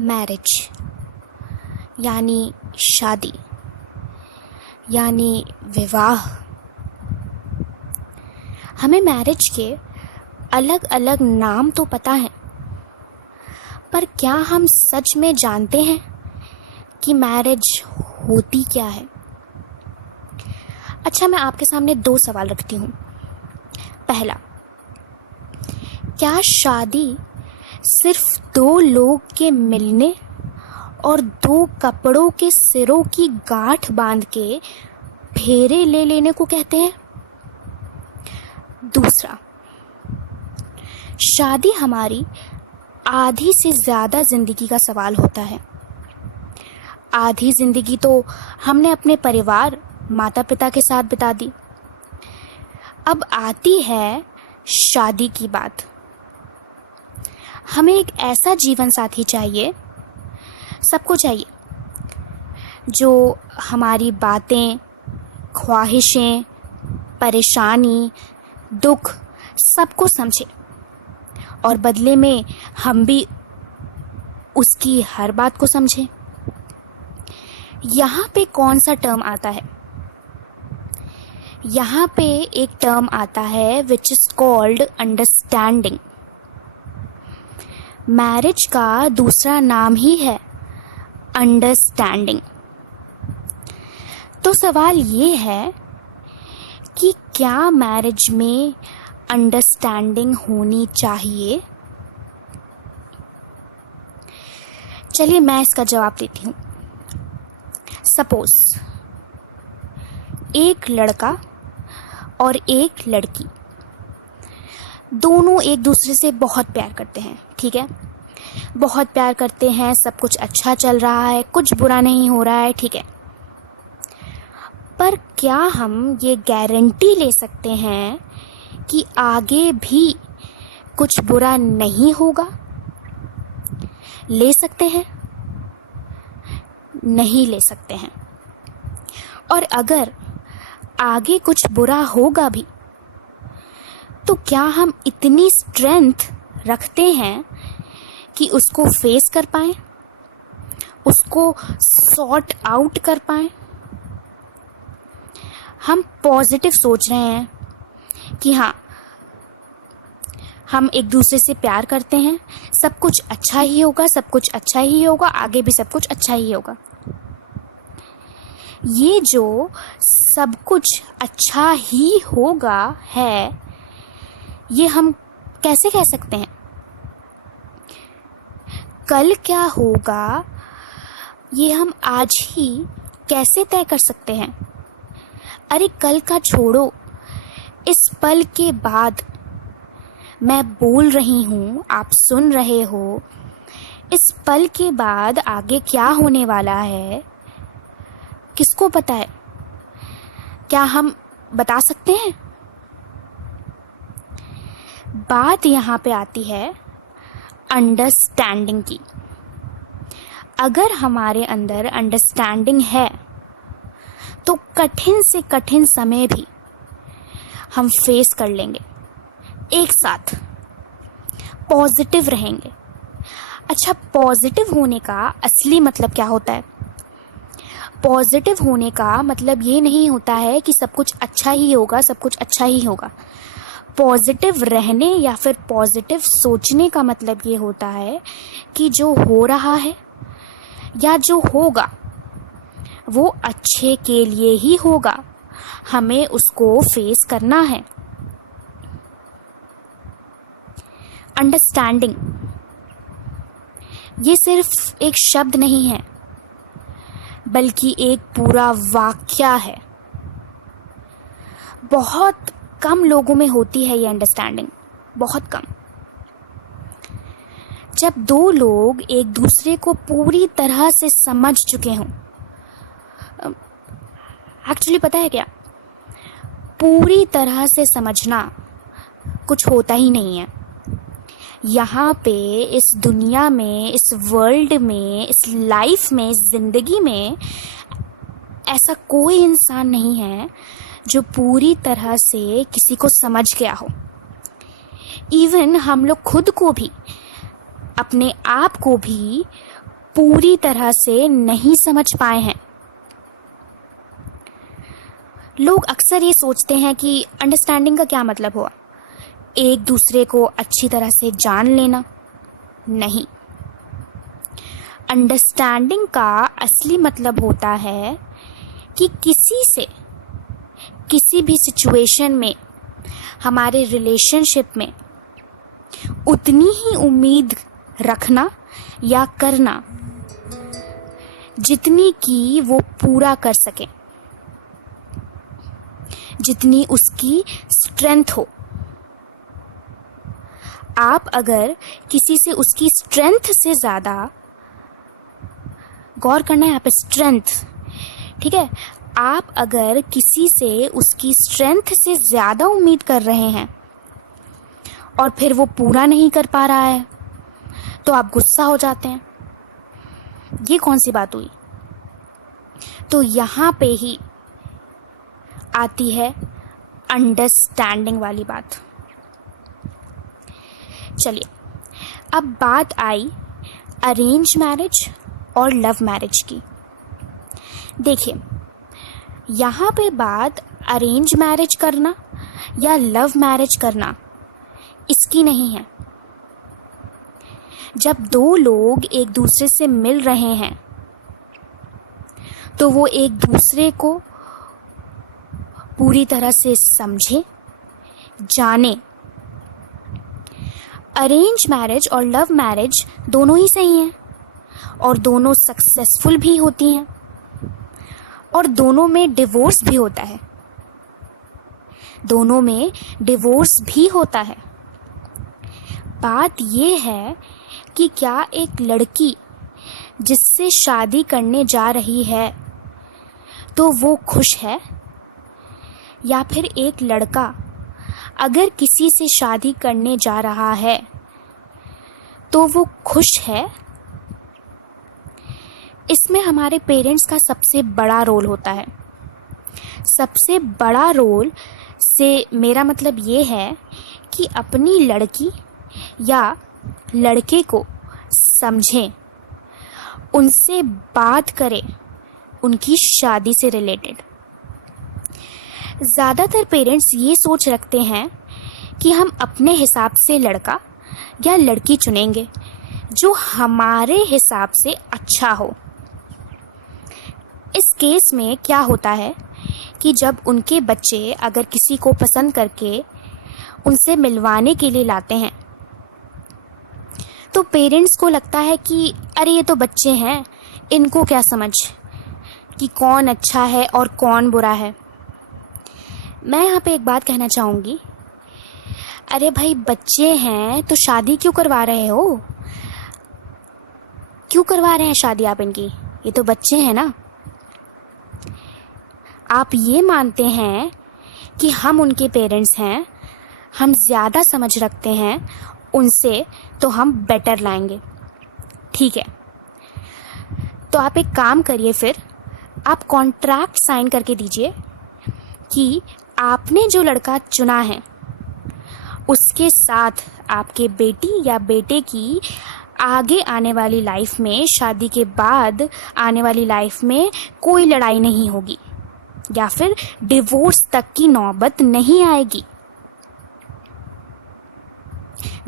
Marriage यानी शादी यानी विवाह। हमें मैरिज के अलग अलग नाम तो पता है, पर क्या हम सच में जानते हैं कि मैरिज होती क्या है? अच्छा, मैं आपके सामने 2 सवाल रखती हूँ। पहला, क्या शादी सिर्फ 2 लोग के मिलने और 2 कपड़ों के सिरों की गांठ बांध के फेरे ले लेने को कहते हैं? दूसरा, शादी हमारी आधी से ज़्यादा ज़िंदगी का सवाल होता है। आधी ज़िंदगी तो हमने अपने परिवार, माता पिता के साथ बिता दी। अब आती है शादी की बात। हमें एक ऐसा जीवन साथी चाहिए, सबको चाहिए, जो हमारी बातें, ख्वाहिशें, परेशानी, दुख सबको समझे और बदले में हम भी उसकी हर बात को समझें। यहाँ पे कौन सा टर्म आता है? यहाँ पे एक टर्म आता है which is called understanding. Marriage का दूसरा नाम ही है अंडरस्टैंडिंग। तो सवाल ये है कि क्या मैरिज में अंडरस्टैंडिंग होनी चाहिए? चलिए मैं इसका जवाब देती हूँ। सपोज एक लड़का और एक लड़की दोनों एक दूसरे से बहुत प्यार करते हैं, ठीक है? बहुत प्यार करते हैं, सब कुछ अच्छा चल रहा है, कुछ बुरा नहीं हो रहा है, ठीक है। पर क्या हम ये गारंटी ले सकते हैं कि आगे भी कुछ बुरा नहीं होगा? ले सकते हैं? नहीं ले सकते हैं। और अगर आगे कुछ बुरा होगा भी, तो क्या हम इतनी स्ट्रेंथ रखते हैं कि उसको फेस कर पाएं, उसको सॉर्ट आउट कर पाएं? हम पॉजिटिव सोच रहे हैं कि हाँ, हम एक दूसरे से प्यार करते हैं, सब कुछ अच्छा ही होगा, सब कुछ अच्छा ही होगा, आगे भी सब कुछ अच्छा ही होगा। ये जो सब कुछ अच्छा ही होगा है, ये हम कैसे कह सकते हैं? कल क्या होगा ये हम आज ही कैसे तय कर सकते हैं? अरे कल का छोड़ो, इस पल के बाद मैं बोल रही हूँ, आप सुन रहे हो, इस पल के बाद आगे क्या होने वाला है किसको पता है? क्या हम बता सकते हैं? बात यहाँ पे आती है अंडरस्टैंडिंग की। अगर हमारे अंदर अंडरस्टैंडिंग है तो कठिन से कठिन समय भी हम फेस कर लेंगे, एक साथ पॉजिटिव रहेंगे। अच्छा, पॉजिटिव होने का असली मतलब क्या होता है? पॉजिटिव होने का मतलब ये नहीं होता है कि सब कुछ अच्छा ही होगा, सब कुछ अच्छा ही होगा। पॉजिटिव रहने या फिर पॉजिटिव सोचने का मतलब ये होता है कि जो हो रहा है या जो होगा वो अच्छे के लिए ही होगा, हमें उसको फेस करना है। अंडरस्टैंडिंग ये सिर्फ एक शब्द नहीं है, बल्कि एक पूरा वाक्य है। बहुत कम लोगों में होती है ये अंडरस्टैंडिंग, बहुत कम। जब 2 लोग एक दूसरे को पूरी तरह से समझ चुके हों, एक्चुअली पता है क्या, पूरी तरह से समझना कुछ होता ही नहीं है। यहाँ पे इस दुनिया में, इस वर्ल्ड में, इस लाइफ में, इस जिंदगी में ऐसा कोई इंसान नहीं है जो पूरी तरह से किसी को समझ गया हो। इवन हम लोग खुद को भी, अपने आप को भी पूरी तरह से नहीं समझ पाए हैं। लोग अक्सर ये सोचते हैं कि अंडरस्टैंडिंग का क्या मतलब हुआ, एक दूसरे को अच्छी तरह से जान लेना। नहीं, अंडरस्टैंडिंग का असली मतलब होता है कि किसी से किसी भी सिचुएशन में, हमारे रिलेशनशिप में उतनी ही उम्मीद रखना या करना जितनी कि वो पूरा कर सके, जितनी उसकी स्ट्रेंथ हो। आप अगर किसी से उसकी स्ट्रेंथ से ज़्यादा, गौर करना है यहाँ पे, स्ट्रेंथ, ठीक है, आप अगर किसी से उसकी स्ट्रेंथ से ज़्यादा उम्मीद कर रहे हैं और फिर वो पूरा नहीं कर पा रहा है तो आप गुस्सा हो जाते हैं। ये कौन सी बात हुई? तो यहाँ पे ही आती है अंडरस्टैंडिंग वाली बात। चलिए, अब बात आई अरेंज मैरिज और लव मैरिज की। देखिए, यहाँ पे बात अरेंज मैरिज करना या लव मैरिज करना इसकी नहीं है। जब दो लोग एक दूसरे से मिल रहे हैं तो वो एक दूसरे को पूरी तरह से समझे, जाने। अरेंज मैरिज और लव मैरिज दोनों ही सही हैं और दोनों सक्सेसफुल भी होती हैं और दोनों में डिवोर्स भी होता है। दोनों में डिवोर्स भी होता है। बात ये है कि क्या एक लड़की जिससे शादी करने जा रही है तो वो खुश है, या फिर एक लड़का अगर किसी से शादी करने जा रहा है तो वो खुश है? इसमें हमारे पेरेंट्स का सबसे बड़ा रोल होता है। सबसे बड़ा रोल से मेरा मतलब ये है कि अपनी लड़की या लड़के को समझें, उनसे बात करें उनकी शादी से रिलेटेड। ज़्यादातर पेरेंट्स ये सोच रखते हैं कि हम अपने हिसाब से लड़का या लड़की चुनेंगे जो हमारे हिसाब से अच्छा हो। इस केस में क्या होता है कि जब उनके बच्चे अगर किसी को पसंद करके उनसे मिलवाने के लिए लाते हैं तो पेरेंट्स को लगता है कि अरे ये तो बच्चे हैं, इनको क्या समझ कि कौन अच्छा है और कौन बुरा है। मैं यहाँ पे एक बात कहना चाहूँगी, अरे भाई बच्चे हैं तो शादी क्यों करवा रहे हो? क्यों करवा रहे हैं शादी आप इनकी? ये तो बच्चे हैं ना। आप ये मानते हैं कि हम उनके पेरेंट्स हैं, हम ज़्यादा समझ रखते हैं उनसे, तो हम बेटर लाएंगे। ठीक है, तो आप एक काम करिए, फिर आप कॉन्ट्रैक्ट साइन करके दीजिए कि आपने जो लड़का चुना है उसके साथ आपके बेटी या बेटे की आगे आने वाली लाइफ में, शादी के बाद आने वाली लाइफ में कोई लड़ाई नहीं होगी या फिर डिवोर्स तक की नौबत नहीं आएगी।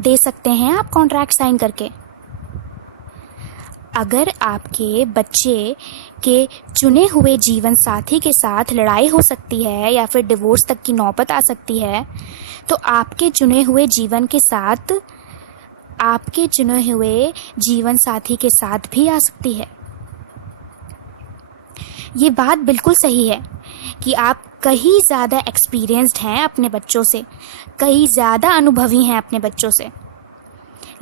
दे सकते हैं आप कॉन्ट्रैक्ट साइन करके। अगर आपके बच्चे के चुने हुए जीवन साथी के साथ लड़ाई हो सकती है या फिर डिवोर्स तक की नौबत आ सकती है, तो आपके चुने हुए जीवन के साथ, आपके चुने हुए जीवन साथी के साथ भी आ सकती है। ये बात बिल्कुल सही है कि आप कहीं ज़्यादा एक्सपीरियंस्ड हैं अपने बच्चों से, कहीं ज़्यादा अनुभवी हैं अपने बच्चों से,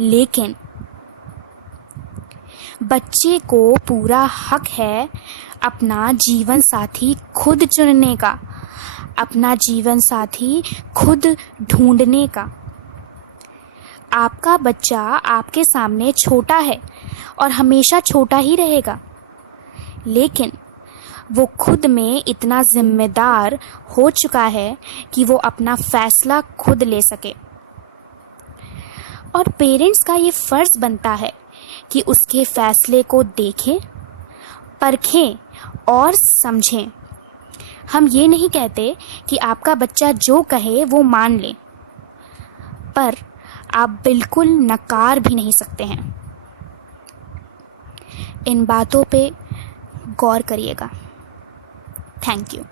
लेकिन बच्चे को पूरा हक है अपना जीवन साथी खुद चुनने का, अपना जीवन साथी खुद ढूंढने का। आपका बच्चा आपके सामने छोटा है और हमेशा छोटा ही रहेगा, लेकिन वो खुद में इतना जिम्मेदार हो चुका है कि वो अपना फैसला खुद ले सके। और पेरेंट्स का ये फ़र्ज़ बनता है कि उसके फैसले को देखें, परखें और समझें। हम ये नहीं कहते कि आपका बच्चा जो कहे वो मान ले, पर आप बिल्कुल नकार भी नहीं सकते हैं। इन बातों पे गौर करिएगा। Thank you.